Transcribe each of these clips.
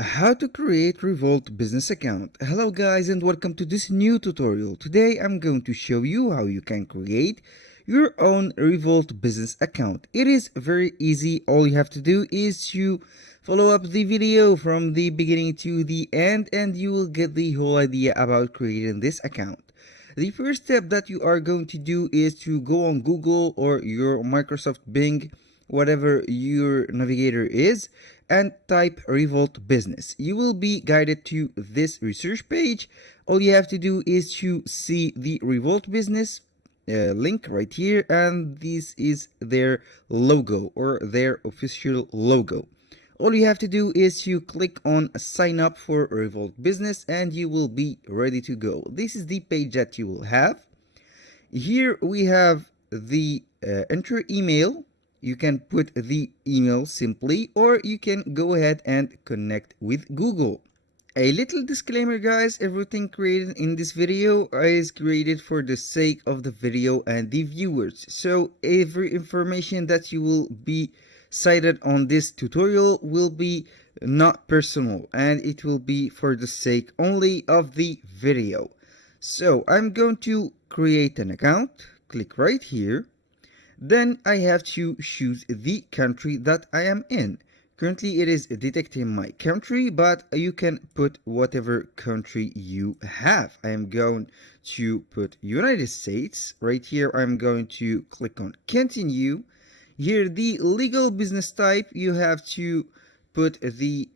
How to create Revolt business account. Hello guys and welcome to this new tutorial. Today I'm going to show you how you can create your own Revolt business account. It is very easy. All you have to do is to follow up the video from the beginning to the end and you will get the whole idea about creating this account. The first step that you are going to do is to go on Google or your Microsoft Bing, whatever your navigator is, and type Revolt Business. You will be guided to this research page. All you have to do is to see the Revolt Business link right here, and this is their logo or their official logo. All you have to do is to click on sign up for Revolt Business and you will be ready to go. This is the page that you will have. Here we have the enter email. You can put the email simply, or you can go ahead and connect with Google. A little disclaimer guys, everything created in this video is created for the sake of the video and the viewers. So every information that you will be cited on this tutorial will be not personal and it will be for the sake only of the video. So I'm going to create an account, click right here. Then I have to choose the country that I am in. Currently it is detecting my country, but you can put whatever country you have. I am going to put United States. Right here I'm going to click on continue. Here the legal business type, you have to put the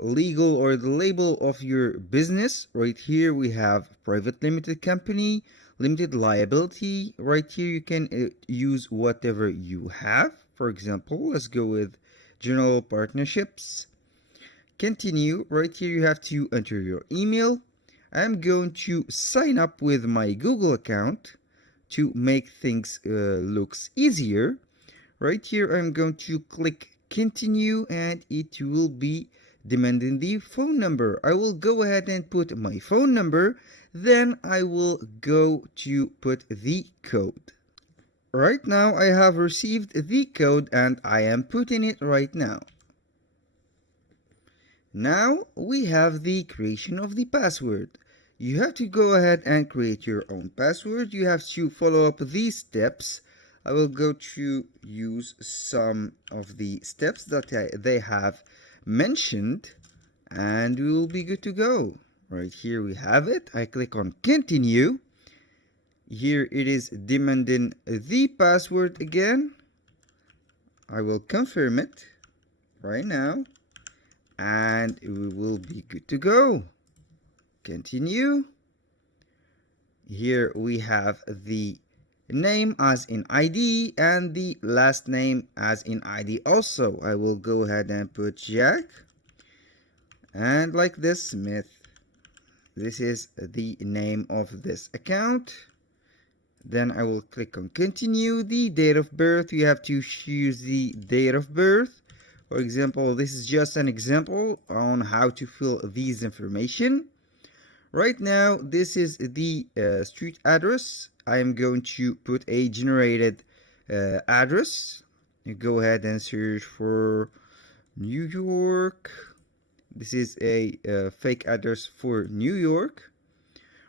legal or the label of your business. Right here we have private limited company, limited liability. Right here you can use whatever you have. For example, let's go with general partnerships. Continue. Right here you have to enter your email. I'm going to sign up with my Google account to make things looks easier. Right here I'm going to click continue and it will be demanding the phone number. I will go ahead and put my phone number, then I will go to put the code. Right now I have received the code and I am putting it right now. Now we have the creation of the password. You have to go ahead and create your own password. You have to follow up these steps. I will go to use some of the steps that they have mentioned and we will be good to go. Right here we have it. I click on continue. Here it is demanding the password again. I will confirm it right now and we will be good to go. Continue. Here we have the name as in ID and the last name as in ID also. I will go ahead and put Jack and like this Smith. This is the name of this account. Then I will click on continue. The date of birth, you have to choose the date of birth. For example, this is just an example on how to fill these information. Right now this is the street address. I am going to put a generated address. You go ahead and search for New York. This is a fake address for New York.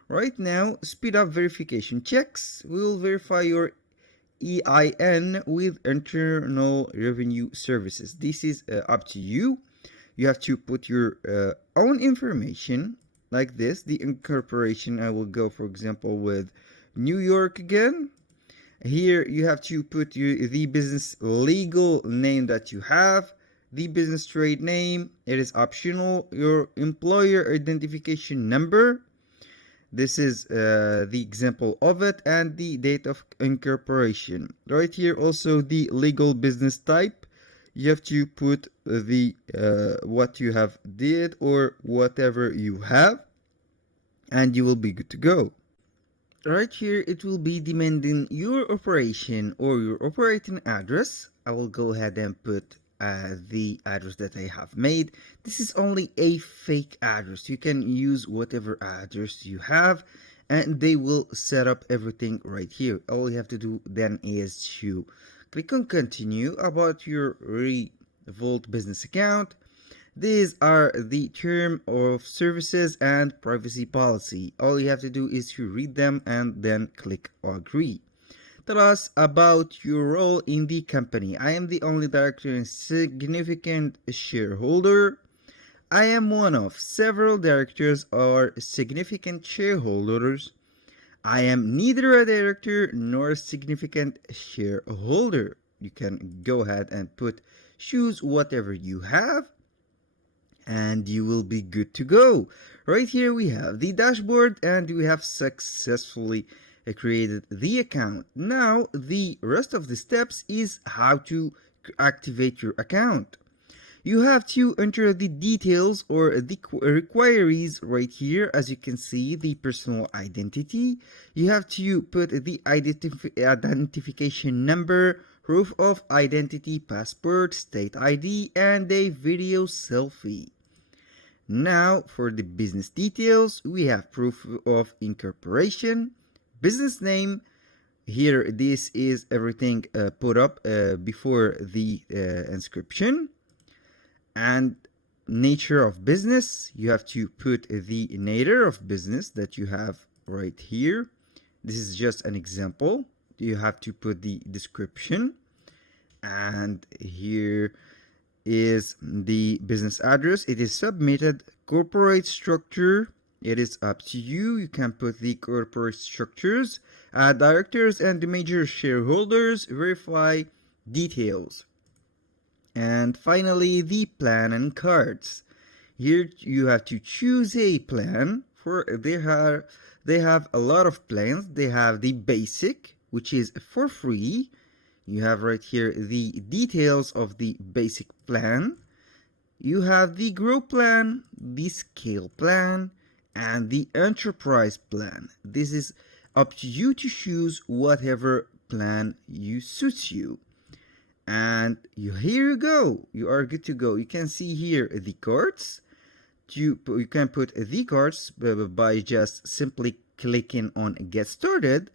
Right now, speed up verification checks. We will verify your EIN with Internal Revenue Services. This is up to you. You have to put your own information like this. The incorporation, I will go for example with New York again. Here you have to put the business legal name that you have, the business trade name, it is optional, your employer identification number. This is the example of it, and the date of incorporation. Right here also the legal business type. You have to put the what you have did or whatever you have and you will be good to go. Right here it will be demanding your operation or your operating address. I will go ahead and put the address that I have made. This is only a fake address. You can use whatever address you have and they will set up everything right here. All you have to do then is to click on continue about your Revolt business account. These are the term of services and privacy policy. All you have to do is to read them and then click agree. Tell us about your role in the company. I am the only director and significant shareholder. I am one of several directors or significant shareholders. I am neither a director nor a significant shareholder. You can go ahead and choose whatever you have, and you will be good to go. Right here we have the dashboard, and we have successfully created the account. Now the rest of the steps is how to activate your account. You have to enter the details or the requires right here. As you can see, the personal identity. You have to put the identification number, proof of identity, passport, state ID, and a video selfie. Now for the business details, we have proof of incorporation, business name. Here this is everything put up before the inscription. And nature of business, you have to put the nature of business that you have right here. This is just an example. You have to put the description, and here is the business address. It is submitted. Corporate structure, it is up to you. You can put the corporate structures, directors and the major shareholders, verify details. And finally, the plan and cards. Here you have to choose a plan. They have a lot of plans. They have the basic, which is for free. You have right here the details of the basic plan. You have the grow plan, the scale plan, and the enterprise plan. This is up to you to choose whatever plan suits you. And here you go. You are good to go. You can see here the cards. You can put the cards by just simply clicking on get started,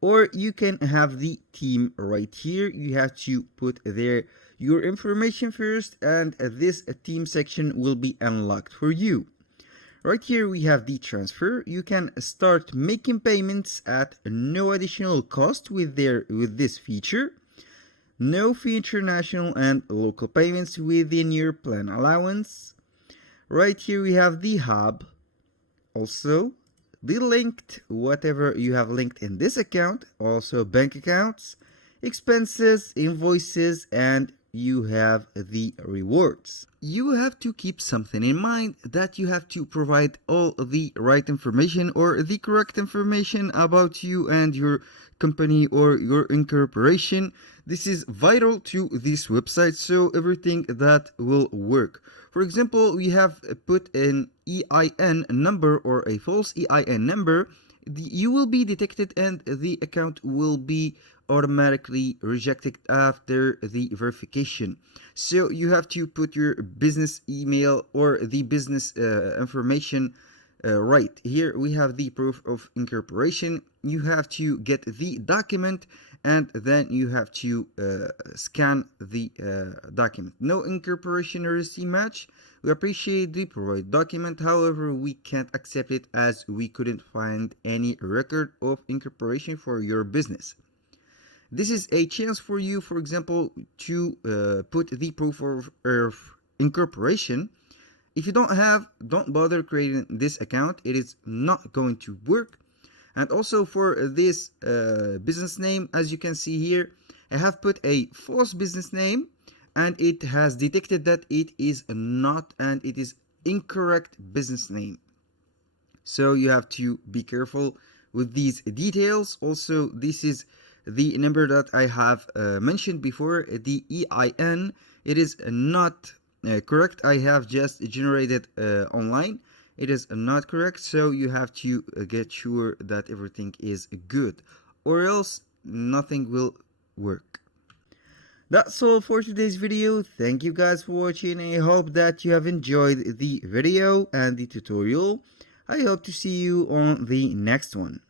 or you can have the team right here. You have to put there your information first, and this team section will be unlocked for you. Right here we have the transfer. You can start making payments at no additional cost with this feature. No fee international and local payments within your plan allowance. Right here we have the hub. Also, the linked, whatever you have linked in this account. Also bank accounts, expenses, invoices, and you have the rewards. You have to keep something in mind, that you have to provide all the right information or the correct information about you and your company or your incorporation. This is vital to this website, so everything that will work. For example, we have put an EIN number or a false EIN number. You will be detected and the account will be automatically rejected after the verification. So you have to put your business email or the business information right. Here we have the proof of incorporation. You have to get the document and then you have to scan the document. No incorporation or receipt match. We appreciate the provided document, however we can't accept it as we couldn't find any record of incorporation for your business. This is a chance for you, for example, to put the proof of incorporation. If you don't bother creating this account. It is not going to work. And also for this business name, as you can see here, I have put a false business name and it has detected that it is not, and it is incorrect business name. So you have to be careful with these details. Also, this is the number that I have mentioned before, the EIN. It is not correct. I have just generated online. It is not correct, so you have to get sure that everything is good, or else nothing will work. That's all for today's video. Thank you guys for watching. I hope that you have enjoyed the video and the tutorial. I hope to see you on the next one.